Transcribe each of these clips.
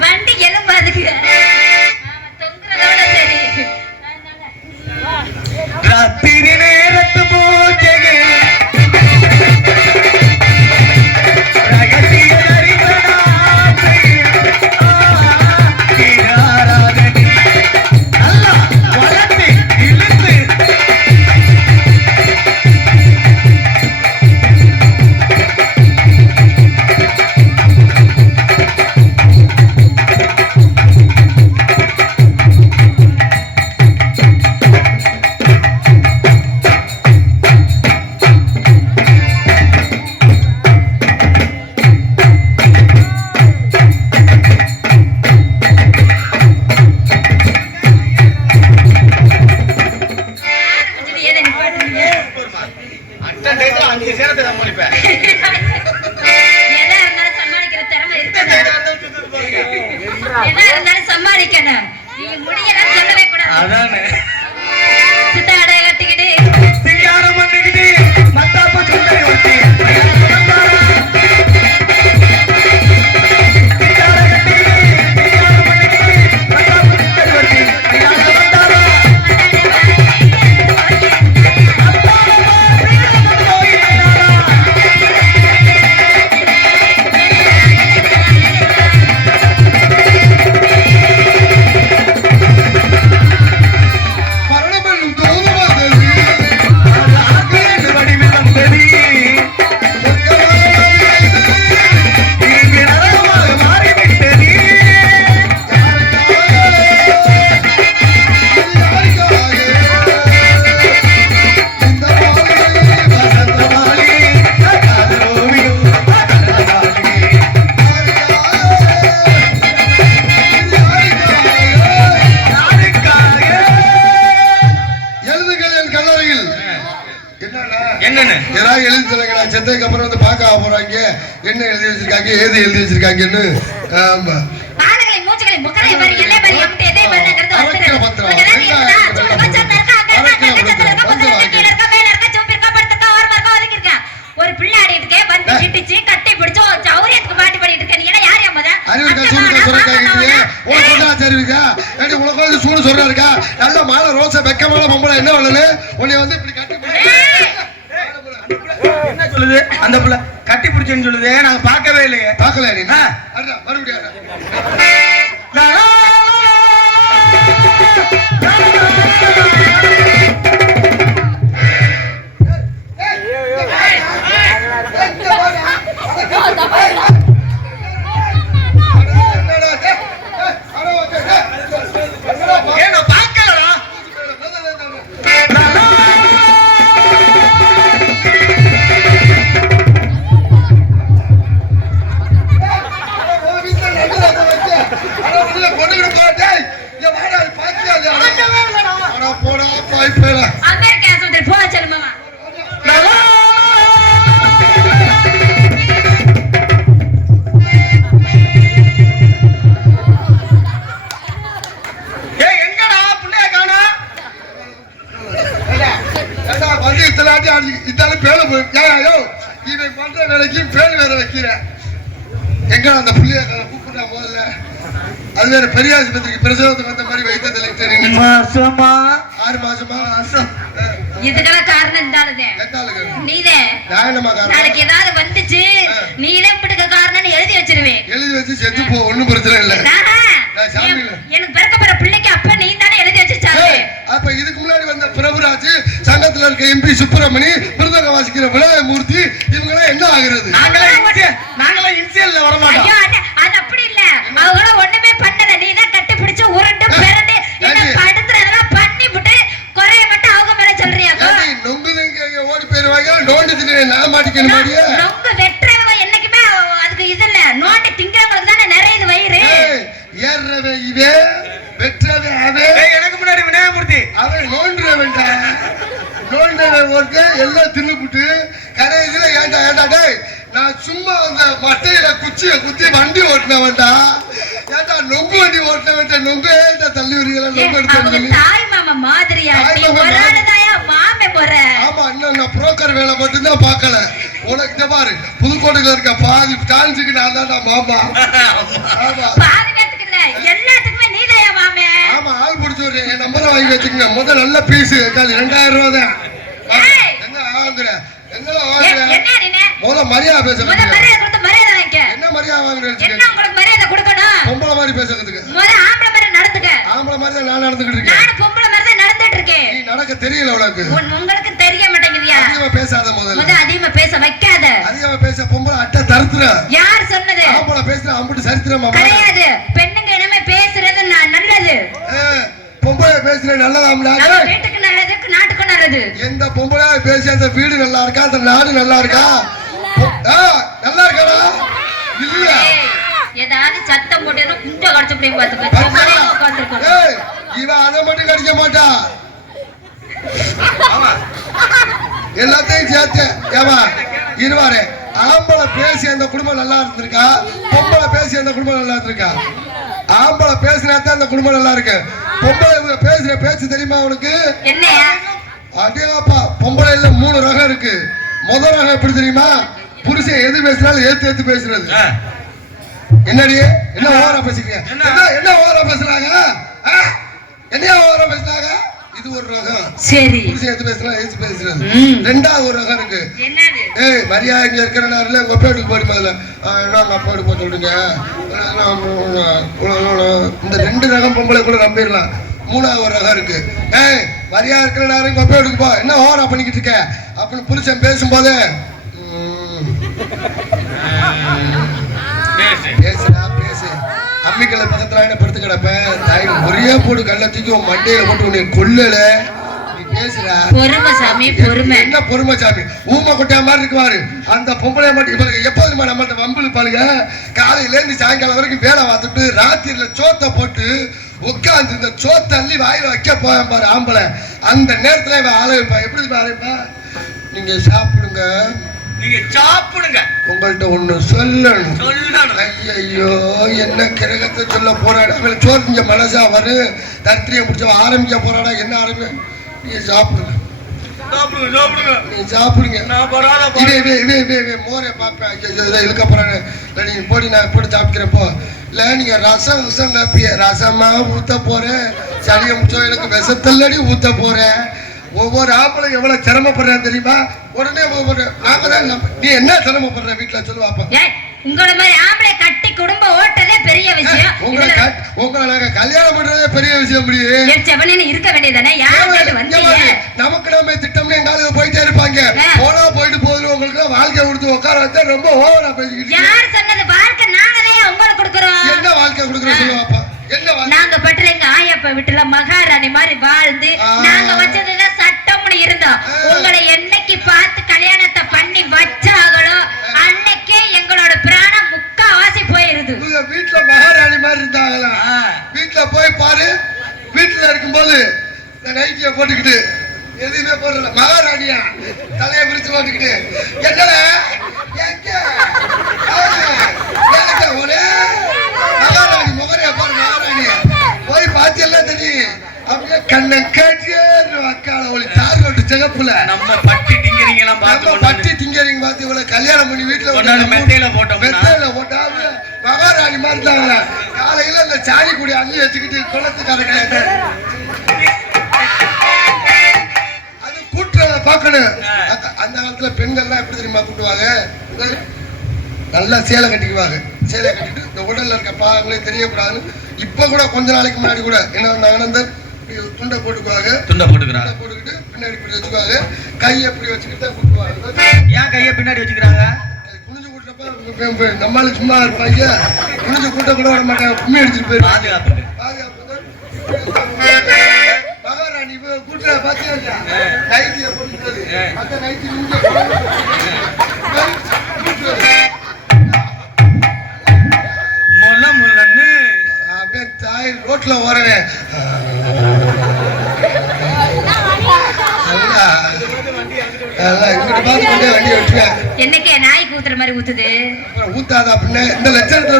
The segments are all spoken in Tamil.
வண்டி எலும்பாதுக்கு தொங்குறதோட சரி. ராத்திரி நேரத்து பூஜைகள் சமாளிக்கணும். முடியலாம் சொல்லவே கூடாது. சித்தாடை கட்டிக்கிட்டு சிங்காரம் பண்ணிக்கிட்டு மத்தாப்பு சுண்டை வச்சு செத்ததுக்கு அப்புறம் வந்து பார்க்க போறாங்க. என்ன எழுதி வச்சிருக்காங்க, ஏது எழுதி வச்சிருக்காங்கன்னு. ஒரு பிள்ளாடி இருக்கே வந்து கிட்டிச்சு கட்டி பிடிச்சு சௌரியத்துக்கு பாட்டி பண்ணிட்டு இருக்க. நீ யார் யாமதா உனக்கு சூடு சொல்றாருக்கா. நல்ல மாலை ரோச வெக்கமான பொம்பளை என்ன வரல உன்னை வந்து இப்படி கட்டி என்ன சொல்லுது அந்த புள்ள கட்டி பிடிச்சுன்னு சொல்லுது. நாங்க பார்க்கவே இல்லையே. பார்க்கல நீ மறுபடியும் வைக்கிறேன். எங்க அந்த புள்ளைய கூப்பிட்டா முதல்ல அது வேற பெரிய ஆஸ்பத்திரிக்கு பிரசவத்துக்கு வந்த மாதிரி வைத்ததில்லை. மாசமா 6 மாசமா இதுக்கெல்லாம் காரணம் இந்தாளுதே. நீதே நாளைக்கு ஏதாவது வந்துச்சு நீதே பிடிக்க காரணம்னு எழுதி வச்சிருவேன். எழுதி வச்சு செத்து போ, ஒண்ணும் பிரச்சனை இல்ல. எனக்கு பிறக்க பிள்ளைக்கு அப்ப நீ தானே எழுதி வச்சிருச்சாரு. அப்ப இதுக்கு முன்னாடி வந்த பிரபுராஜ், சங்கத்துல இருக்க எம்பி சுப்பிரமணி, மிருதங்க வாசிக்கிற விநாயகமூர்த்தி, இவங்க எல்லாம் என்ன ஆகுறது? நாங்களாம் இன்சியல்ல வர மாட்டோம். ஐயோ அது அப்படி இல்ல, அவங்க ஒண்ணுமே பண்ணல. நீ தான் கட்டி பிடிச்சு உருண்டு பிறந்து என்ன படுத்துறதெல்லாம் பண்ணி விட்டு குறைய மட்டும் அவங்க மேல சொல்றியா? நொங்குதுங்க ஓடி போயிருவாங்க. நோண்டி தின்னு நான் மாட்டிக்கணும் மாதிரியா? நொங்கு வெட்டுறவங்க என்னைக்குமே அதுக்கு இது இல்ல. நோண்டி திங்கிறவங்களுக்கு தானே நிறைய இது வயிறு. ஏறவே இவே வெற்றவே அவே. எனக்கு முன்னாடி விநாயகமூர்த்தி அவன் நோண்டுறவன்டா. நோண்டவன் ஒருத்த எல்லாம் தின்னுபிட்டு கடைசியில ஏண்டா டேய் நான் சும்மா அந்த மட்டையில குச்சிய குத்தி வண்டி ஓட்டினவன்டா. ஏண்டா நொங்கு வண்டி ஓட்டினவன்ட்ட நொங்கு ஏண்டா தள்ளி வரீங்களா? நொங்கு எடுத்து தாய் மாமா மாதிரியா ஒரு ஆளுதாயா மாமே போற. ஆமா, இன்னும் நான் புரோக்கர் வேலை மட்டும்தான் பார்க்கல. உனக்கு பாரு புதுக்கோட்டையில இருக்க பாதி டான்ஸுக்கு நான் தான்டா மாமா. பாதி நேரத்துக்கு இல்ல எல்லாத்துக்குமே நீதாயா மாமே. ஆமா, ஆள் பிடிச்சி ஒரு என் நம்பரை வாங்கி வச்சுக்கங்க. முதல் நல்ல பீஸ் 2000 ரூபா தான். என்ன ஆகுற முதல்ல மரியாதை பேச. என்ன மரியாதை வாங்குறேன்? பொம்பளை மாதிரி பேசுறதுக்கு ஆம்பளை மாதிரி தான் நான் நடந்துகிட்டு இருக்கேன். நீ நடக்க தெரியல உனக்கு. உங்களுக்கு தெரிய மாட்டேங்குதியா? அதிகமா பேசாத. முதல்ல அதிகமா பேச வைக்காத. அதிகமா பேச பொம்பளை அட்டை தருத்துற. யார் சொன்னது? ஆம்பளை பேசுற அம்புட்டு சரித்திரமா கிடையாது. பெண்ணுங்க இனிமே பேசுறது நல்லது. பொம்பளை பேசுற நல்லதாம்டா. வீட்டுக்கு நல்லது, நாட்டுக்கு நல்லது. எந்த பொம்பளை பேசி அந்த வீடு நல்லா இருக்கா, அந்த நாடு நல்லா இருக்கா? நல்லா இருக்காடா இல்ல? ஏதாவது சத்தம் போட்டேன்னா குஞ்ச கடிச்சு போய் பாத்துக்க. இவன் அதை மட்டும் கடிக்க மாட்டா, எல்லாத்தையும் சேர்த்து. ஏமா இருவாரு ஆம்பளை பேசி அந்த குடும்பம் நல்லா இருந்திருக்கா, பொம்பளை பேசி அந்த குடும்பம் நல்லா இருந்திருக்கா? ஆம்பளை பேசினா தான் அந்த குடும்பம் நல்லா இருக்கு. பொம்பளை பேசுற பேச்சு தெரியுமா உனக்கு? அடேப்பா, பொம்பளைல 3 ரகம் இருக்கு. முதல் ரகம் எப்படி தெரியுமா? புருஷன் எது பேசினாலும் ஏத்து பேசுறது. என்னடி என்ன ஓவரா பேசிக்கிறீங்க? என்ன ஓவரா பேசுறாங்க? என்ன ஓவரா பேசுறாங்க? இது ஒரு ரகம். சரி, புருஷன் எது பேசினாலும் ஏத்து பேசுறது. ரெண்டாவது ஒரு ரகம் இருக்கு. ஏய் மரியா இங்க இருக்கிற நேரத்துல உங்க அப்பா வீட்டுக்கு போய் முதல்ல உங்க அப்பா வீட்டுக்கு போய் சொல்லுங்க. இந்த 2 ரகம் பொம்பளை கூட நம்பிடலாம். 3வது ரகம் இருக்கு. ஏய் மரியா இருக்கிற நேரம் உங்க அப்பா வீட்டுக்கு போ, என்ன ஓவரா பண்ணிக்கிட்டு இருக்க அப்படின்னு புருஷன் பேசும்போது பேசுடா பேசு. அம்மிக்கல்ல பக்கத்துல என்ன படுத்து கிடப்பேன் ஒரே போட்டு கல்ல தூக்கி உன் மண்டையில போட்டு உன்னை கொல்லல. பேசுறா பொறுமை சாமி, பொறுமை. என்ன பொறுமை சாமி? ஊமை கொட்டா மாதிரி இருக்குவாரு அந்த பொம்பளை மட்டும். இவருக்கு எப்போதுமா நம்மள்ட்ட வம்புல பாருங்க. காலையில இருந்து சாயங்காலம் வரைக்கும் வேலை பார்த்துட்டு ராத்திரில சோத்தை போட்டு உட்காந்து இந்த சோத்தை அள்ளி வாயில வைக்க போவேன் பாரு ஆம்பளை. அந்த நேரத்துல இவன் ஆலயப்பா எப்படி ஆலயப்பா? நீங்க சாப்பிடுங்க, நீங்க சாப்பிடுங்க. உங்கள்ட்ட ஒண்ணு சொல்லணும். ஐயோ என்ன கிரகத்தை சொல்ல போறாடா? சோறு மனசா வரும். தரித்திரியை முடிச்ச ஆரம்பிக்க போறாடா. என்ன ஆரம்பி? நீங்க சாப்பிடுங்க, நீங்க சாப்பிடுங்க. மோரை பாப்பேன். ஐயோ இழுக்க போறேன். நீங்க போடி நான் போட்டு சாப்பிக்கிறப்போ இல்ல நீங்க ரசம் காப்பிய ரசமா ஊத்த போறேன். சளிய முடிச்சோம் எனக்கு விஷத்தல்லடி ஊத்த போறேன். ஒவ்வொரு ஆம்பளை எவ்வளவு சிரமப்படுறேன் தெரியுமா? உடனே நீ என்ன சிரமப்படுற வீட்டுல சொல்லுவாப்பா. உங்கள மாதிரி ஆம்பளை கட்டி குடும்பம் ஓட்டதே பெரிய விஷயம். உங்களை நாங்க கல்யாணம் பண்றதே பெரிய விஷயம். இருக்க வேண்டியதானே? நமக்கு நம்ம திட்டம்னு எங்காவது போயிட்டே இருப்பாங்க. போனா போயிட்டு போகுது. உங்களுக்கு வாழ்க்கை கொடுத்து உட்கார வச்சா ரொம்ப ஓவரா பேசிக்கிட்டு. யார் சொன்னது? வாழ்க்கை நாங்களே உங்களுக்கு கொடுக்குறோம். என்ன வாழ்க்கை கொடுக்குறோம் சொல்லுவாப்பா? நாங்க பட்டுற எங்க ஆயப்ப வீட்டுல மகாராணி மாதிரி வாழ்ந்து நாங்க வச்சதுதான் சட்டம்னு இருந்தோம். உங்களை என்னைக்கு பார்த்து கல்யாணத்தை பண்ணி வச்சாங்களோ அன்னைக்கே எங்களோட பிராணம் முக்காவாசி போயிருது. வீட்டுல மகாராணி மாதிரி இருந்தாங்களா? வீட்டுல போய் பாரு. வீட்டுல இருக்கும்போது நைட்டிய போட்டுக்கிட்டு எதுவுமே போடுற மகாராணியா தலையை பிரிச்சு போட்டுக்கிட்டு என்னல ஒரே மகாராணி முகரைய பாரு. மகாராணியா போய் பாத்தியெல்லாம் தெரியும். அப்படியே கண்ணை காட்டியே அக்கால ஒளி தார் ரோட்டு சிகப்புல நம்ம பட்டி திங்கரிங்க பார்த்து இவ்வளவு கல்யாணம் பண்ணி வீட்டுல மெத்தையில போட்டோம் போட்டா மகாராணி மாதிரி இருந்தாங்களா காலையில அந்த சாணி கூடி அள்ளி வச்சுக்கிட்டு குளத்துக்காரங்க அது கூட்டுறத பாக்கணும். அந்த காலத்துல பெண்கள்லாம் எப்படி தெரியுமா கூட்டுவாங்க, நல்லா சேலை கட்டிக்குவாங்க. சேலை கட்டிட்டு இந்த உடல்ல இருக்க பாகங்களே தெரியக்கூடாதுன்னு இப்ப கூட கொஞ்ச நாளைக்கு முன்னாடி கூட என்ன பண்ணாங்கன்னா துண்டை போட்டுக்குவாங்க. போட்டுக்கிட்டு பின்னாடி இப்படி வச்சுக்குவாங்க. கையை எப்படி வச்சுக்கிட்டு கூட்டுவாங்க. ஏன் கையை பின்னாடி வச்சுக்கிறாங்க? குனிஞ்சு கூட்டுறப்ப நம்மளுக்கு சும்மா இருப்பாங்க. குனிஞ்சு கூட்ட கூட விட மாட்டாங்க. கும்மி அடிச்சுட்டு போயிருப்பாங்க. மகாராணி கூட்டுற பாத்தியா நைட்டிய போட்டுக்கிறது. அந்த நைட்டி முள்ளன்னு அப்படியே தாய் ரோட்ல ஓரவே என்னைக்கே நாய் ஊத்துற மாதிரி ஊத்துது. ஊத்தாத அப்படின்னா இந்த லட்சணத்துல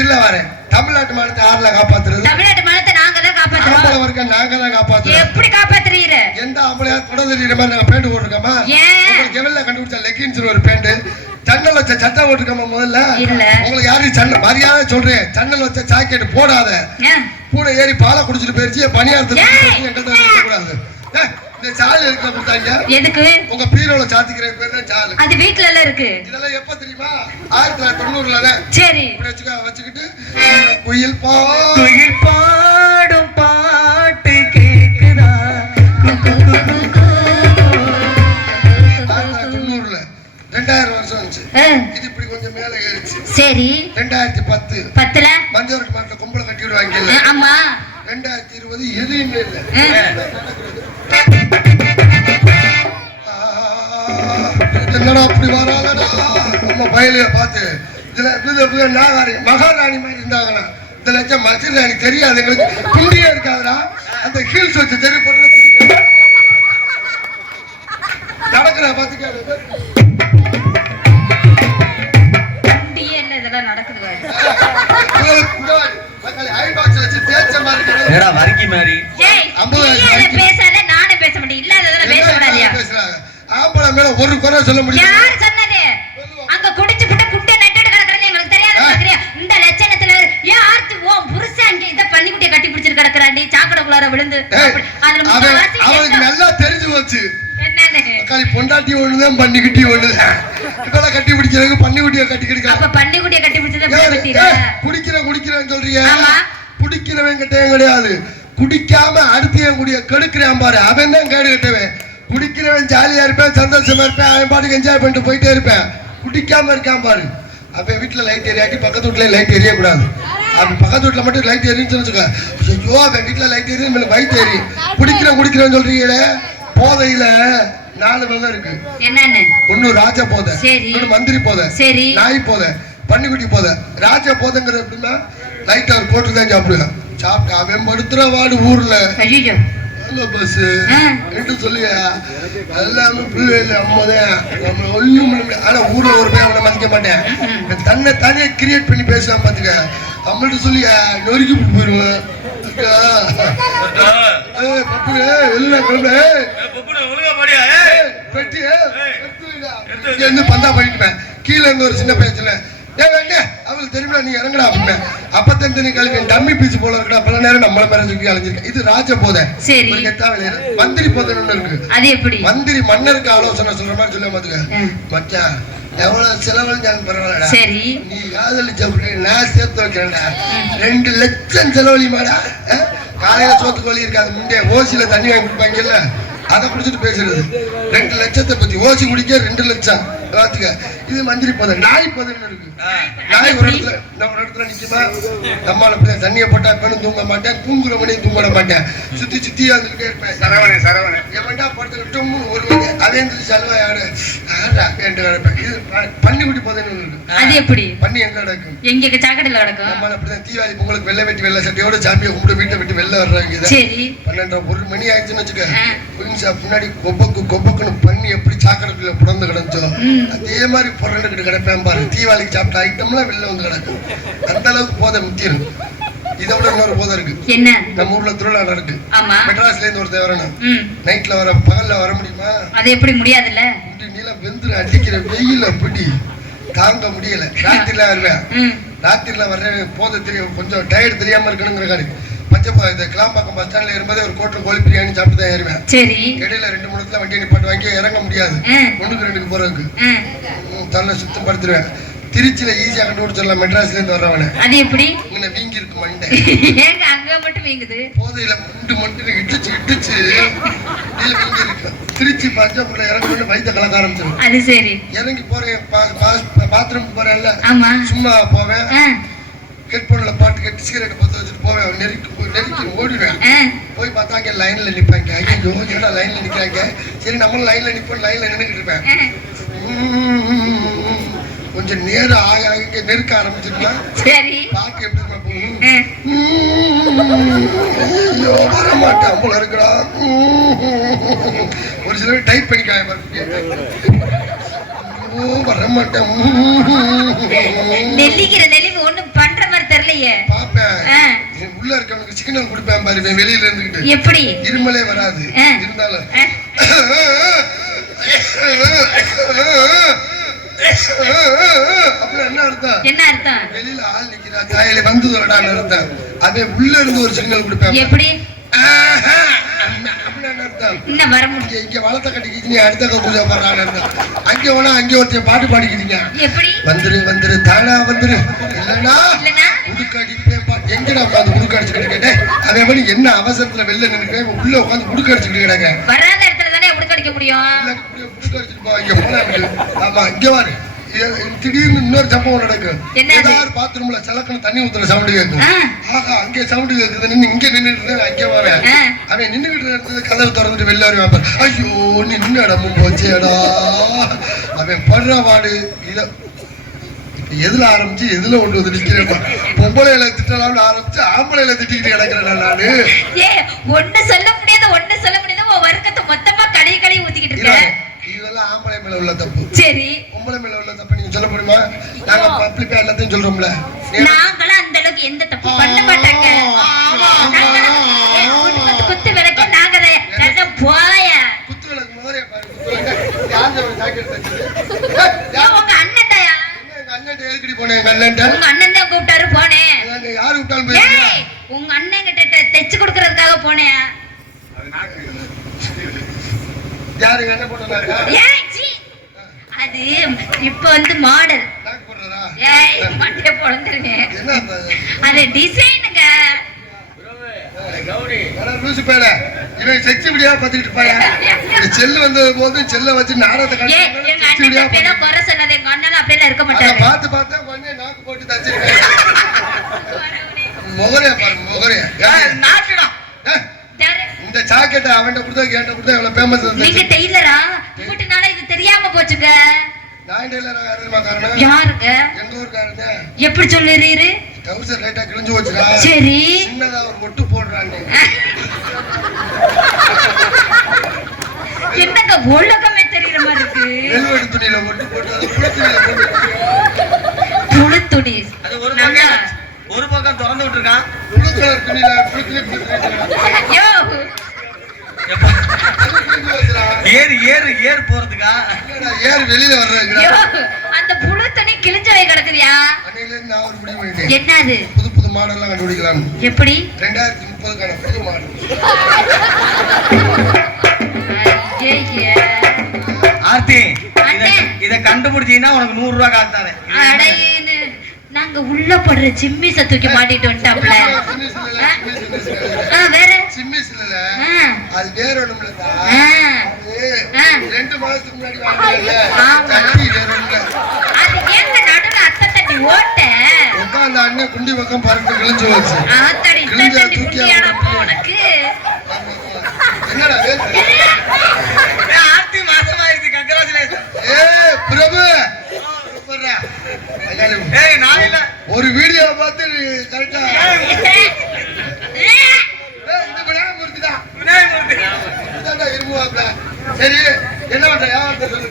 இல்ல வரேன். தமிழ்நாட்டு மானத்தை யாருல காப்பாத்துறது? தமிழ்நாட்டு மானத்தை நாங்க தான் காப்பாத்துறோம். ஆம்பளை வர்க்க நாங்க தான் காப்பாத்துறோம். எப்படி காப்பாத்துறீங்க? எந்த ஆம்பளையா தொட தெரியுற மாதிரி நாங்க பேண்ட் போட்டுருக்கோமா? உங்களுக்கு எவ்வளவு கண்டுபிடிச்ச லெக்கின்ஸ் ஒரு பேண்ட் சன்னல் வச்ச சட்டை போட்டுருக்கோமா? முதல்ல இல்ல. உங்களுக்கு யாரும் சன்ன மரியாதை சொல்றேன். சன்னல் வச்ச ஜாக்கெட் போடாத. கூட ஏறி பாலை குடிச்சிட்டு போயிருச்சு பணியாரத்துக்கு எங்கள்கிட்ட கூடாது. இந்த சால் எதுக்கு கொடுத்தாங்க? எதுக்கு? உங்க பீரோல சாத்திக்கிற பேர் தான் சால். அது வீட்ல எல்லாம் இருக்கு. இதெல்லாம் எப்ப தெரியுமா? 1990ல தான். சரி. வச்சுக்கிட்டு குயில் பாடும் பாட்டு கேக்குதா? 1990ல 2000 வருஷம் வந்துச்சு. இது இப்படி கொஞ்சம் மேல ஏறிச்சு. சரி. 2010ல மஞ்சள் மாட்டை கும்பல கட்டி விடுவாங்க. ஆமா. 2020 எதுவுமே இல்ல. என்னடா அப்படி வராளடா நம்ம பயலைய பார்த்து இதுல மகாராணி மாதிரி இருந்தாங்களா? இந்த லட்சம் மசிர் ராணி தெரியாது எங்களுக்கு. குண்டியே இருக்காதுடா. அந்த ஹீல்ஸ் வச்சு தெரு போட்டு நடக்கிற பார்த்துக்க இதெல்லாம் நடக்குது. வரிக்கி மாதிரி பேசாத நானே பேச முடியும். இல்லாததெல்லாம் பேச கூடாதியா? ஆம்பளை மேல ஒரு குறை சொல்ல முடியும். யார் சொன்னது? அங்க குடிச்சு புட்ட குட்டை நட்டுட்டு கிடக்குறது எங்களுக்கு தெரியாது. இந்த லட்சணத்துல ஏன் ஆர்த்தி ஓ புருஷன் அங்க இத பண்ணிக்குட்டிய கட்டி பிடிச்சிட்டு கிடக்குறாண்டி சாக்கடைக்குள்ளார விழுந்து. அவனுக்கு நல்லா தெரிஞ்சு போச்சு. பொண்டாட்டி ஒண்ணுதான் பண்ணிக்கிட்டி ஒண்ணுதான். இதெல்லாம் கட்டி பிடிக்கிறதுக்கு பண்ணிக்குட்டிய கட்டி கிடைக்கும். அப்ப பண்ணிக்குட்டிய கட்டி பிடிச்சது குடிக்கிறேன்னு சொல்றீங்க. குடிக்கிறவன் கிட்டே கிடையாது. குடிக்காம அடுத்த குடிய கெடுக்கிறான் பாரு, அவன் தான் கேடு கட்டவன். குடிக்கிறவன் ஜாலியா இருப்பேன், சந்தோஷமா இருப்பேன், அவன் பாட்டுக்கு என்ஜாய் பண்ணிட்டு போயிட்டே இருப்பேன். குடிக்காம இருக்கான் பாரு. அப்ப வீட்டுல லைட் எரியாட்டி பக்கத்து வீட்டுல லைட் எரிய கூடாது. அப்படி பக்கத்து வீட்டுல மட்டும் லைட் எரியுன்னு வச்சுக்க. ஐயோ அவன் வீட்டுல லைட் எரியும் வயிற்று எரியும். குடிக்கிறேன்னு சொல்றீங்களே. போதையில 4 வகை இருக்கு. என்னன்னு? ஒண்ணு ராஜ போதை, இன்னொன்னு மந்திரி போதை, நாய் போதை, பன்னிக்குட்டி போதை. ராஜ போதைங்கிறது எப்படின்னா லைட் அவர் போட்டுதான் சாப்பிடுவேன். சாப்பிட்டு அவன் படுத்துற வாடு ஊர்ல பஸ் என்று சொல்லியா எல்லாமே பிள்ளைல அம்மாதான் நம்ம ஒண்ணும் பண்ண. ஆனா ஊர்ல ஒரு பேர் அவனை மதிக்க மாட்டேன். தன்னை தானே கிரியேட் பண்ணி பேசலாம் பாத்துக்க. நம்மள்ட்ட சொல்லியா நொறுக்கி விட்டு போயிருவேன். பந்தா பண்ணிட்டுப்பேன். கீழே இருந்து ஒரு சின்ன பேச்சுல அவளுக்கு தெரியுமா நீ இறங்கடா அப்படின்னா அப்பத்தன் தனி கல்வி டம்மி பீச்சு போல இருக்கா. பல நேரம் நம்மள மேல சொல்லி அலைஞ்சிருக்கேன். இது ராஜ போதை. மந்திரி போதை ஒண்ணு இருக்கு. அது எப்படி? மந்திரி மன்னருக்கு ஆலோசனை சொல்ற மாதிரி சொல்ல பாத்துக்க. மச்சான் எவ்வளவு செலவழிஞ்சாலும் பரவாயில்லடா. சரி நீ காதலிச்ச நான் சேர்த்து வைக்கிறேன்டா. 2 லட்சம் செலவழிமாடா. காலையில சோத்துக்கு வழி இருக்காது. முன்னே ஓசியில தண்ணி வாங்கி கொடுப்பாங்கல்ல, அதை குடிச்சிட்டு பேசுறது. 2 லட்சத்தை பத்தி ஓசி குடிக்க 2 லட்சம். இது மந்திரி போதை. நாய் போதைன்னு இருக்கு. நாய் ஒரு இடத்துல நிக்குமா, நம்மளால தண்ணியை போட்டா பெண்ணு தூங்க மாட்டேன், தூங்குற மணி தூங்க மாட்டேன், சுத்தி சுத்தி வந்துகிட்டே இருப்பேன். சரவணே எவன்டா படுத்துக்கிட்டும் ஒரு மணி அதே செலவா என்று கிடப்பேன். இது பன்னிக்குட்டி போதைன்னு இருக்கு. அது எப்படி? பன்னி எங்க கிடக்கும்? எங்க சாக்கடையில கிடக்கும். நம்ம அப்படிதான் தீபாவளி பொங்கலுக்கு வெள்ளை வெட்டி வெள்ளை சட்டையோட சாமியை கும்பிட்டு வீட்டை விட்டு வெளில வர்றாங்க. 12 மணி ஆயிடுச்சுன்னு வச்சுக்க. முன்னாடி கொப்பக்குன்னு பண்ணி எப்படி சாக்கடைக்குள்ள புடந்து கிடந்தோம் அதே மாதிரி பொருள் கிடப்பேன் பாரு. தீபாவளிக்கு சாப்பிட்ட ஐட்டம்லாம் வெளில வந்து கிடக்கும். அந்த அளவுக்கு போதை முக்கியம். இதை விட இன்னொரு போதை இருக்கு. என்ன? நம்ம ஊர்ல திருவிழா நடக்கு. மெட்ராஸ்ல இருந்து ஒருத்தர் வரணும். நைட்ல வர பகல்ல வர முடியுமா? அது எப்படி முடியாதுல்ல. நீல வெந்துரு அடிக்கிற வெயில பிடி தாங்க முடியல. ராத்திரில வருவேன். ராத்திரில வர்றேன் போத தெரியும் கொஞ்சம் டயர்டு தெரியாம இருக்கணுங்கிறக்காரு இந்த கிளாம்பாக்கம் பஸ் ஸ்டாண்ட்ல ஏறும்போது ஒரு கோட்டர் கோழி பிரியாணி சாப்பிட்டு தான் ஏறுவேன். சரி. இடையில 2-3 இடத்துல வண்டியை நிப்பாட்டு வாங்கி இறங்க முடியாது. 1-2 போறதுக்கு தலை சுத்தம் படுத்துருவேன். திருச்சியில ஈஸியா கண்டுபிடிச்சிடலாம் மெட்ராஸ்ல இருந்து வர்றவன. அது எப்படி இங்க வீங்கி இருக்கு மண்டை. ஏங்க அங்க மட்டும் வீங்குது? போதையில மண்டு இடிச்சு வீங்கி இருக்கு. திருச்சி பஞ்சாப்ல இறங்கி வயிற்ற கலக்க ஆரம்பிச்சிடும். அது சரி. இறங்கி போறேன் பாத்ரூம் போறேன்ல சும்மா போவேன். ஹெட்போன்ல பாட்டு கேட்டு சிகரெட் பத்த வச்சுட்டு போவேன். நெருக்கி ஓடிடுவேன். போய் பார்த்தா அங்கே லைன்ல நிப்பாங்க. ஐயோ ஏன்னா லைன்ல நிக்கிறாங்க. சரி நம்மளும் லைன்ல நிப்போம். லைன்ல நின்றுட்டு இருப்பேன். கொஞ்சம் நேரம் ஆக நெருக்க ஆரம்பிச்சிருக்கா. சரி பாக்க எப்படி போகும். ஐயோ வரமாட்டேன் போல இருக்கா. ஒரு சிலர் டைப் பண்ணிக்காய வரமாட்டேன். நெல்லிக்கிற நெல்லிவு ஒண்ணும் பண்ற மாதிரி தெரியலையே. பாப்பேன் உள்ள இருக்கவனுக்கு சிக்னல் கொடுப்பேன் பாரு வெளியில இருந்துகிட்டு. எப்படி இருமலே வராது இருந்தாலும் அப்புறம் என்ன அர்த்தம்? என்ன அர்த்தம்? வெளியில ஆள் நிக்கிறா தாயில வந்து வரடான்னு அர்த்தம். அதே உள்ள இருந்து ஒரு சிக்னல் கொடுப்பேன். எப்படி என்ன வர முடியும்? இங்க வளர்த்த கட்டிக்கிச்சு நீ அடுத்த பூஜை போடுறான்னு அர்த்தம். அங்கே வேணா அங்கே ஒருத்தர் பாட்டு பாடிக்கிறீங்க. எப்படி வந்துரு வந்துரு தானா வந்துரு இல்லன்னா உடுக்க அடிப்பேன். எங்கடா உட்காந்து உடுக்க அடிச்சுக்கிட்டு கேட்டேன். அதே மாதிரி என்ன அவசரத்துல வெளில நின்னுட்டேன் உள்ள உட்காந்து உடுக்க அடிச்சுக்கிட்டு கிடங்க. வராத இடத்துல தானே உடுக்க அடிக்க முடியும். உடுக்க அடிச்சுட்டு போ. இங்க போனா ஆமா இங்க வாரு. திடீர்னு இன்னொரு சம்பவம் நடக்கும். ஏதாவது பாத்ரூம்ல சலக்கணும் தண்ணி ஊத்துற சவுண்டு கேட்கும். ஆகா அங்கே சவுண்டு கேட்குதுன்னு இங்க நின்றுட்டு அங்கே வரேன். அவன் நின்றுகிட்டு இருந்தது கதவை திறந்துட்டு வெளில வருவான். ஐயோ நின்று இடமும் போச்சேடா. அவன் படுற பாடு இத எதுல ஆரம்பிச்சு எதுல கொண்டு வந்து நிக்கிறேன். பொம்பளையில திட்டலாம்னு ஆரம்பிச்சு ஆம்பளையில திட்டிக்கிட்டு கிடக்குறேன் நானு. ஒண்ணு சொல்ல முடியாது ஒண்ணு சொல்ல முடியாது. வருக்கத்தை மொத்தமா கடையை ஊத்திக்கிட்டு இருக்கேன். இதெல்லாம் ஆம்பளை மேல உள்ள தப்பு. சரி பொம்பளை மேல உள்ள தப்பு நீங்க சொல்ல முடியுமா? நாங்க பப்ளிக்கா எல்லாத்தையும் சொல்றோம்ல. நாங்களும் அந்த அளவுக்கு எந்த தப்பு பண்ண மாட்டாங்க. குத்து விளக்கு நாங்க போய குத்து விளக்கு மோரே பாரு. உங்க அண்ணன் தாயா? எங்க அண்ணன் எதுக்கடி போனேன்? எங்க அண்ணன் உங்க அண்ணன் தான் கூப்பிட்டாரு போனேன். யாரு கூப்பிட்டாலும் போய் உங்க அண்ணன் கிட்ட தைச்சு கொடுக்கறதுக்காக போனேன். யாரு என்ன போடுறாங்க? அது இப்ப வந்து மாடல் மண்டே பொழந்துருவேன். அது டிசைனுங்க. செல்லு வந்த போது செல்ல வச்சு நாடகத்தை குறை சொன்னது எங்க அண்ணன் அப்படியெல்லாம் இருக்க மாட்டாங்க. பார்த்து பார்த்தா கொஞ்சம் நாக்கு போட்டு தச்சிருக்கேன். முகரையா பாரு முகரையா நாட்டுடா. இந்த ஜாக்கெட் அவன்கிட்ட கொடுத்தா கேட்ட கொடுத்தா எவ்வளவு ஃபேமஸ். நீங்க டெய்லரா? இவட்டனால இது தெரியாம போச்சுங்க. நான் டெய்லரா யாருமா காரணம்? யாருங்க? எங்க ஊர்காரங்க. எப்படி சொல்லுறீரு? டவுசர் லைட்டா கிழிஞ்சு போச்சுடா. சரி சின்னதா ஒரு ஒட்டு போடுறாங்க. என்னங்க ஒழுக்கமே தெரியற மாதிரி இருக்கு. வெல்வெட் துணியில ஒட்டு போட்டு அது புளி துணி. அது ஒரு பக்கம் திறந்து விட்டுருக்கான். புளி கலர் துணியில யோ ஏறு ஏறு ஏறு போறதுக்கா? ஏறு வெளியில வர்றதுக்கு. அந்த புழு துணி கிழிஞ்சவை கிடக்குதியா? நான் ஒரு முடிவு பண்ணிட்டேன். என்னது? புது புது மாடல் எல்லாம் கண்டுபிடிக்கலாம். எப்படி? 2030க்கான புது மாடல். ஆர்த்தி இத கண்டுபிடிச்சீங்கன்னா உனக்கு 100 ரூபாய் காத்தானே. நாங்க உள்ள படுற சிம்மி சத்துக்கு மாட்டிட்டு வந்துட்டாப்ல. வேற சிம்மிஸ் இல்ல அது வேற ஒண்ணுல அது 2 மாசத்துக்கு முன்னாடி வாங்குறல தட்டி வேற ஒண்ணுல. அது ஏங்க நடுவுல அத்தை தட்டி ஓட்ட உட்கார்ந்த அண்ணே குண்டி பக்கம் பறந்து கிழிஞ்சு போச்சு. ஆத்தடி தட்டி குண்டியாடா போனக்கு. என்னடா ஆர்த்தி மாசமாயிருச்சு. கங்க்ராச்சுலேஷன். பிரபு சூப்பர்ரா. ஏய் நான் இல்ல ஒரு வீடியோ பார்த்து கரெக்ட்டா இந்த விநாயகமூர்த்தி தான். விநாயகமூர்த்தி இதாண்டா இருமுவாப்ல. சரி என்ன பண்ற? யார்ட்ட சொல்லு.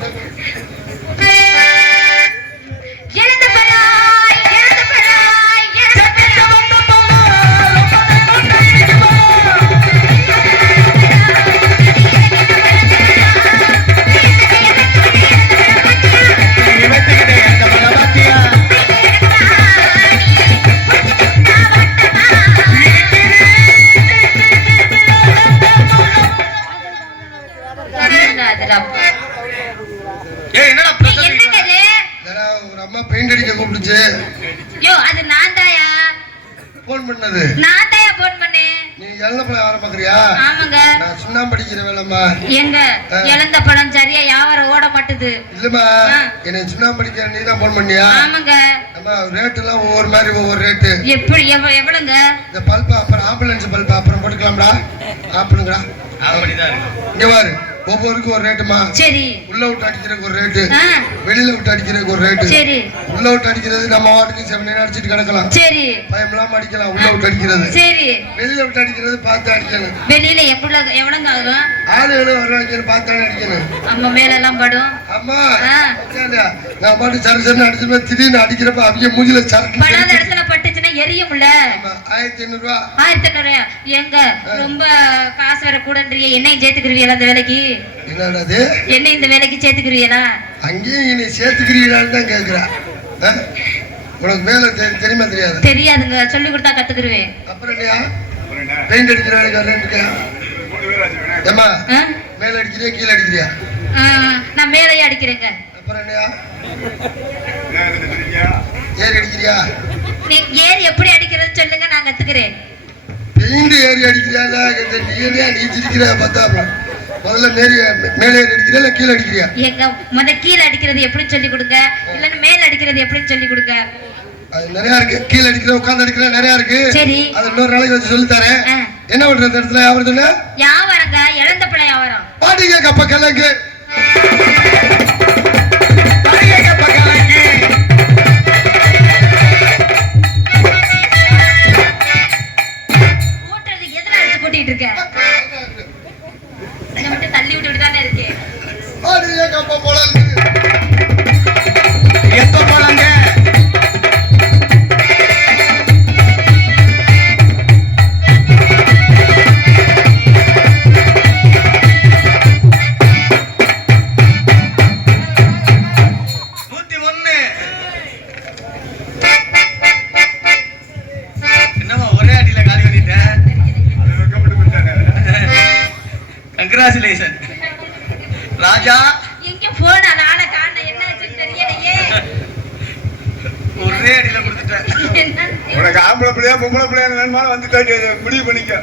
போன் பண்ணது? நான் தான் போன் பண்ணேன். நீ இழந்த பழம் வியாபாரம் பாக்குறியா? ஆமாங்க. நான் சுண்ணாம்பு அடிக்கிற வேலைம்மா. எங்க இழந்த பழம் சரியா வியாபாரம் ஓட மாட்டுது. இல்லம்மா, என்னை சுண்ணாம்பு அடிக்கிற நீ தான் போன் பண்ணியா? ஆமாங்க. அம்மா ரேட் எல்லாம் ஒவ்வொரு மாதிரி ஒவ்வொரு ரேட்டு. எப்படி எவ்வளவுங்க? இந்த பல்பா அப்புறம் ஆம்புலன்ஸ் பல்பா அப்புறம் போட்டுக்கலாம்டா. ஆப்பிடுங்கடா. அப்படிதான் இருக்கு. இங்க பாரு, ஒவ்வொருக்கும் ஒரு ரேட்டுமா. சரி. உள்ள விட்டு அடிக்கிறதுக்கு ஒரு ரேட்டு, வெளியில விட்டு அடிக்கிறதுக்கு ஒரு ரேட்டு. சரி. உள்ள விட்டு அடிக்கிறது நம்ம வாட்டுக்கு 7 அடிச்சிட்டு கிடக்கலாம். சரி. பயம்லாம் அடிக்கலாம். உள்ள விட்டு அடிக்கிறது. சரி. வெளியில விட்டு அடிக்கிறது பார்த்து அடிக்கணும். வெளியில எவ்வளவுங்க ஆகும்? ஆளுகளும் வருவாங்க பார்த்து அடிக்கணும். அம்மா மேல எல்லாம் படும். அம்மா நான் பாட்டு சரசரன்னு அடிச்சுமே திடீர்னு அடிக்கிறப்ப அவங்க மூஞ்சில சரக்கு படாத இடத்துல பட்டுச்சுன்னா எரியும்ல. 1500 ரூபா. 1500. எங்க ரொம்ப காசு வர கூடன்றிய என்னையும் சேர்த்துக்கிருவீங்களா இந்த வேலைக்கு? என்னது என்ன இந்த வேலைக்கு சேர்த்துக்கிருவீங்களா? அங்கேயும் நீ சேர்த்துக்கிறீங்களான்னு தான் கேட்குறா. உனக்கு வேலை தெரியுமா தெரியாது? தெரியாதுங்க, சொல்லி கொடுத்தா கத்துக்கிருவேன். அப்புறம் இல்லையா பெயிண்ட் அடிக்கிற வேலைக்கு வரேன். ஏமா மேல அடிக்கிறியா கீழே அடிக்கிறியா? நான் மேலேயே அடிக்கிறேங்க. அப்புறம் இல்லையா ஏறி அடிக்கிறியா? நீ ஏறி எப்படி அடிக்கிறது சொல்லுங்க, நான் கத்துக்கிறேன். பெயிண்ட் ஏறி அடிக்கிறியா? நீ சிரிக்கிற பார்த்தா முதல்ல மேலே ஏறி அடிக்கிறியா இல்ல கீழே அடிக்கிறியா? எங்க கீழே அடிக்கிறது எப்படின்னு சொல்லி கொடுங்க, இல்லன்னா மேல அடிக்கிறது எப்படின்னு சொல்லி கொடுங்க. அது நிறைய இருக்கு. கீழே அடிக்கிற உட்கார்ந்து அடிக்கிற நிறைய இருக்கு. சரி, அது இன்னொரு நாளைக்கு வச்சு சொல்லி தரேன். என்ன பண்ற இந்த இடத்துல வியாபாரத்துல? வியாபாரங்க இழந்த பழம் வியாபாரம். பாட்டிங்க கப்ப கலங்கு கூட்டுறதுக்கு எதுல அடிச்சு கூட்டிட்டு இருக்க? இதை மட்டும் தள்ளி விட்டுட்டு தானே இருக்கேன். பாட்டிங்க கப்ப போலங்க எப்ப போலாங்க? கங்க்ராச்சுலேஷன் ராஜா. எங்க போன நாள காண என்னாச்சுன்னு தெரியலையே. ஒரே அடியில கொடுத்துட்டேன். உனக்கு ஆம்பளை பிள்ளையா பொம்பளை பிள்ளையா வேணுமா வந்துட்டு முடிவு பண்ணிக்க.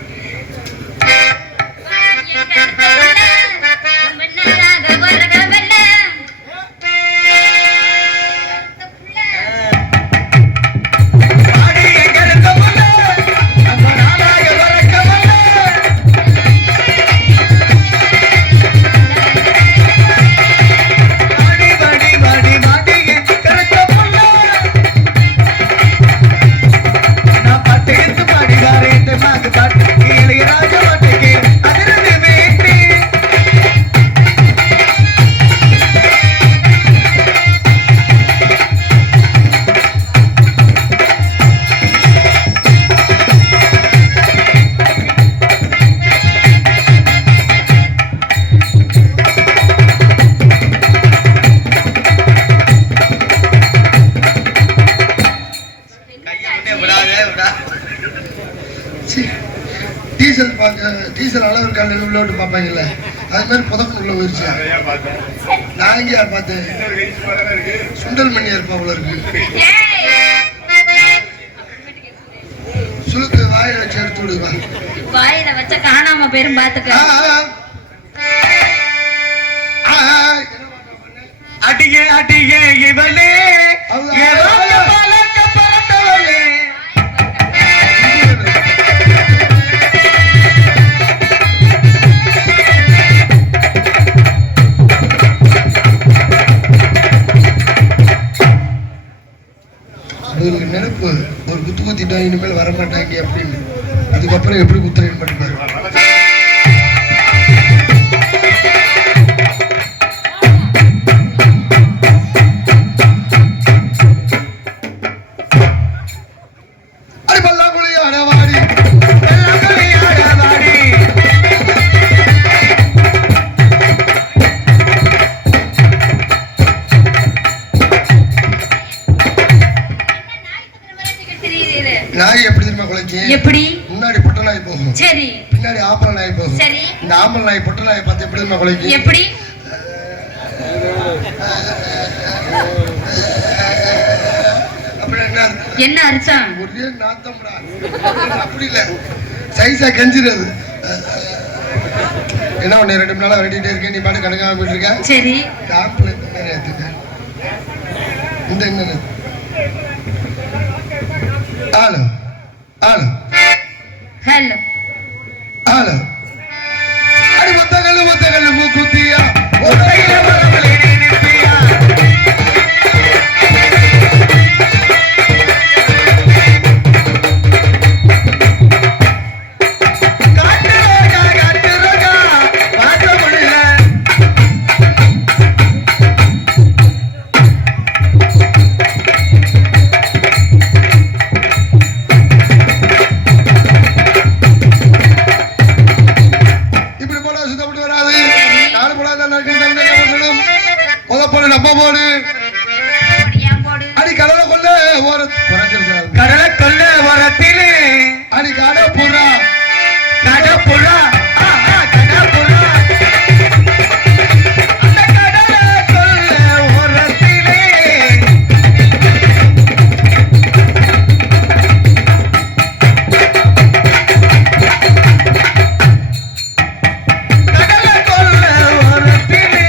டீசல் அளவு இருக்காங்க உள்ளோட்டு பார்ப்பாங்கல்ல, அது மாதிரி புதக்கு உள்ள போயிருச்சு. நான் எங்கேயா பார்த்தேன்? சுண்டல் மணியா இருப்பா அவ்வளோ இருக்கு. சுளுக்கு வாயில வச்சு எடுத்து விடுவா. வாயில வச்ச காணாம பேரும் பாத்துக்க. அடியே அடியே இவளே நினைப்பு ஒரு குத்து குத்திட்டா இனிமேல் வரமாட்டாங்க அப்படின்னு. அதுக்கப்புறம் எப்படி குத்துறேன்னு பண்ணிப்பாரு. நாய் எப்படி தெரியுமா குலைக்கும்? எப்படி? முன்னாடி பொட்டை நாய் போகும், சரி, பின்னாடி ஆம்பளை நாய் போகும். சரி, இந்த ஆம்பளை நாய் பொட்டை நாயை பார்த்து எப்படி தெரியுமா குலைக்கும்? எப்படி? அப்படி என்ன என்ன அர்த்தம்? ஒரே நாத்தம்டா. அப்படி இல்ல, சைஸா கஞ்சிறது. என்ன ஒண்ணு 2 மணி நாளா வெட்டிட்டே இருக்கேன், நீ பாட்டு கணக்காம போயிட்டு இருக்க. சரி, டாப்ல இந்த என்ன ஹலோ ஹலோ ஹலோ ஹலோ அடி மொத்தகல்லு மூக்குத்தியா ஒத்தையில வரவளே நினைப்பியா காட்டு ரோஜா பார்த்த முடியல இப்படி போட சுத்தப்பட்டு வராது. 4 போடாதான் முத போடு, டப்பா போடு. ஏன் போடு? அடி கடலை கொள்ள ஒரு குறைஞ்சிருக்காது. கடலை கொல்ல வரத்திலே அடி கடை புறா கடப்புறா கடப்புறா அந்த கடலை கொல்ல வரத்திலே கடலை கொல்ல வரத்திலே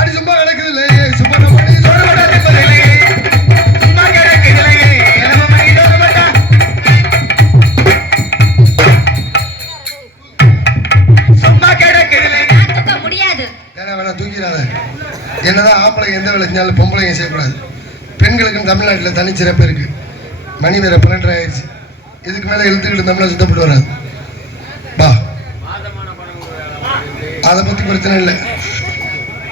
அடி சும்மா கிடக்குது இல்லையே, சும்மா நம்ம அடி ஒரு வடக்கு பதிலே சும்மா கிடக்குதிலே நம்ம மனிதர் வந்தா சும்மா கிடக்குதிலே நான் தூக்க முடியாது. வேணாம் தூக்கிறாத. என்னதான் ஆம்பளை எந்த வேலை செஞ்சாலும் பொம்பளைங்க செய்யக்கூடாது. பெண்களுக்கு தமிழ்நாட்டில் தனிச்சிறப்பு இருக்கு. மணி வேற 12 ஆயிடுச்சு. இதுக்கு மேல இழுத்துக்கிட்டு இருந்தோம்னா சுத்தப்பட்டு வராது. வா, அதை பத்தி பிரச்சனை இல்லை.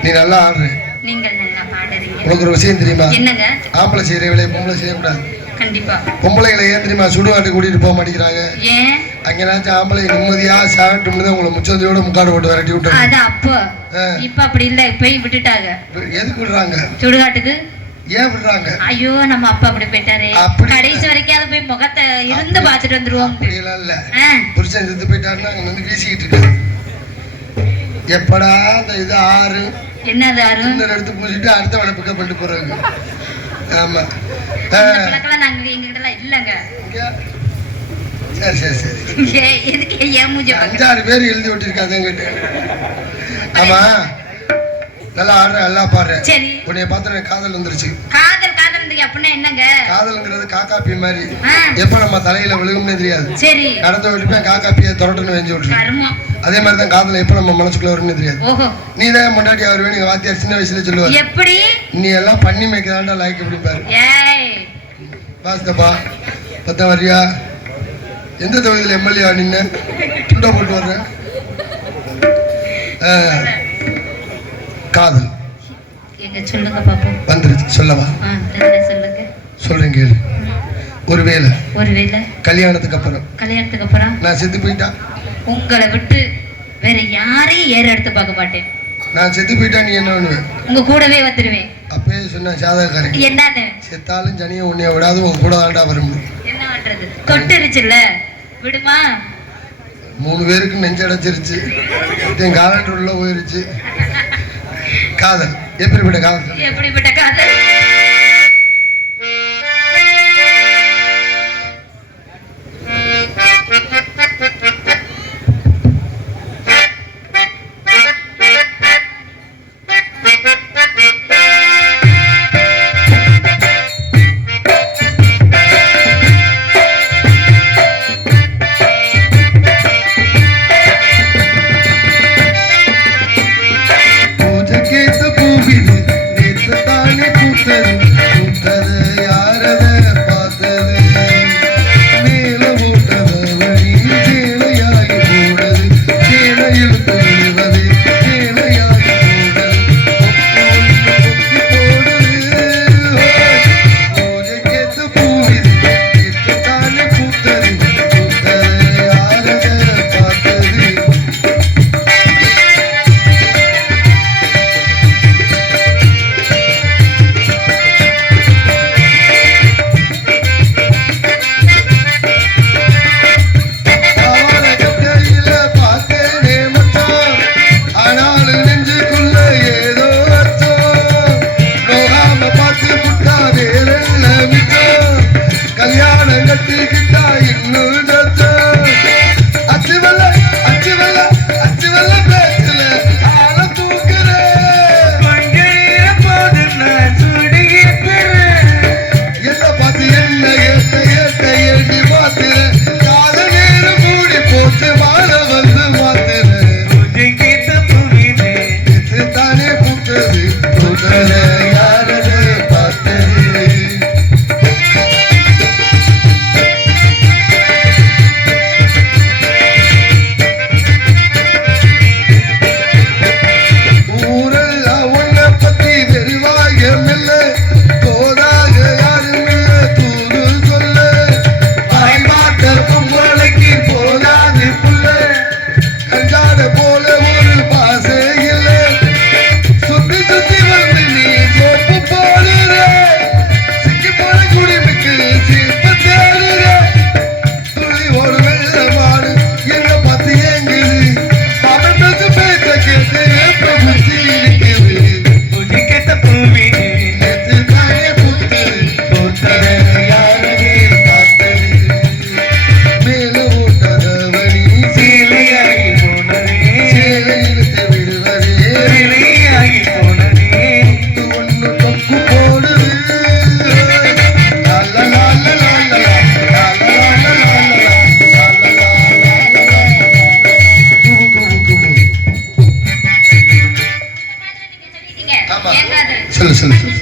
நீ நல்லா ஆடுற. நீங்கள் நல்லா பாடுறீங்க. உனக்கு ஒரு விஷயம் தெரியுமா? என்னங்க? ஆம்பளை செய்யற வேலையை பொம்பளை செய்யக்கூடாது. கண்டிப்பா. பொம்பளைகளை ஏன் தெரியுமா சுடுகாட்டு கூட்டிட்டு போக மாட்டேங்கிறாங்க? ஏன்? அங்கேனாச்சும் ஆம்பளை நிம்மதியா சாப்பிட்டு தான் உங்களை முச்சந்தியோட முக்காடு போட்டு விரட்டி விட்டு. அது அப்போ. இப்ப அப்படி இல்ல, இப்பயும் விட்டுட்டாங்க. எதுக்கு விடுறாங்க? சுடுகாட்டுக்கு. ஏன் விடுறாங்க? ஐயோ, நம்ம அப்பா அப்படி போயிட்டாரு. அப்படி கடைசி வரைக்கும் போய் முகத்தை இருந்து பாத்துட்டு வந்துருவோம். அப்படியெல்லாம் இல்ல. புருஷன் செத்து போயிட்டாருன்னா அங்க வந்து வீசிக்கிட்டு இருக்கு. எப்படா அந்த இது ஆறு என்னது ஆறு? எடுத்து பூசிட்டு அடுத்தவனை பிக்கப் பண்ணிட்டு போறாங்க. ஆமா, இந்த பழக்கெல்லாம் நாங்க எங்ககிட்ட எல்லாம் இல்லங்க. சரி சரி சரி. எதுக்கு ஏன் மூஞ்ச 5-6 பேர் எழுதி விட்டுருக்காங்க என்கிட்ட. ஆமா, நல்லா ஆடுற, நல்லா பாடுற. சரி. உன்னைய பார்த்து எனக்கு காதல் வந்துருச்சு. காதல் அப்படின்னா என்னங்க? காதல்ங்கிறது காக்காப்பி மாதிரி. எப்ப நம்ம தலையில விழுகும்னே தெரியாது. சரி. கடத்த விட்டுப்பேன், காக்காப்பியை தொடர்ந்து வெஞ்சு விட்டுருக்கேன். அதே மாதிரி தான் காதல் எப்ப நம்ம மனசுக்குள்ள வரும்னு தெரியாது. ஓஹோ. நீ தான் முன்னாடி வருவே, நீங்க வாத்தியார் சின்ன வயசுல சொல்லுவாரு. எப்படி? நீ எல்லாம் பண்ணி மேய்க்கதாண்டா லைக் எப்படி பாரு. ஏய் பாஸ்தப்பா பத்த வரியா? எந்த தொகுதியில் எம்எல்ஏ நின்று துண்டா போட்டு வர்ற? காதல் எங்க சொல்லுங்க பாப்போம். வந்துருச்சு, சொல்லவா? சொல்லுங்க. சொல்றேன் கேளு. ஒருவேளை கல்யாணத்துக்கு அப்புறம் நான் செத்து போயிட்டா, உங்களை விட்டு வேற யாரையும் ஏற எடுத்து பார்க்க மாட்டேன். நான் செத்து போயிட்டா நீ என்ன பண்ணுவேன்? உங்க கூடவே வந்துடுவேன். அப்பயே சொன்ன சாதகக்காரன் என்னன்னு? செத்தாலும் ஜனிய உன்னைய விடாது, உங்க கூட தாண்டா வரும். என்ன பண்றது? தொட்டுருச்சுல்ல, விடுமா? 3 பேருக்கு நெஞ்சடைச்சிருச்சு, என் காலண்டர் உள்ள போயிருச்சு. காதல் எப்படிப்பட்ட காதல்? எப்படிப்பட்ட காதல்? பூஜை கேத்த பூவிது நேத்து தான் சொல்லு சொல்லு சொல்லு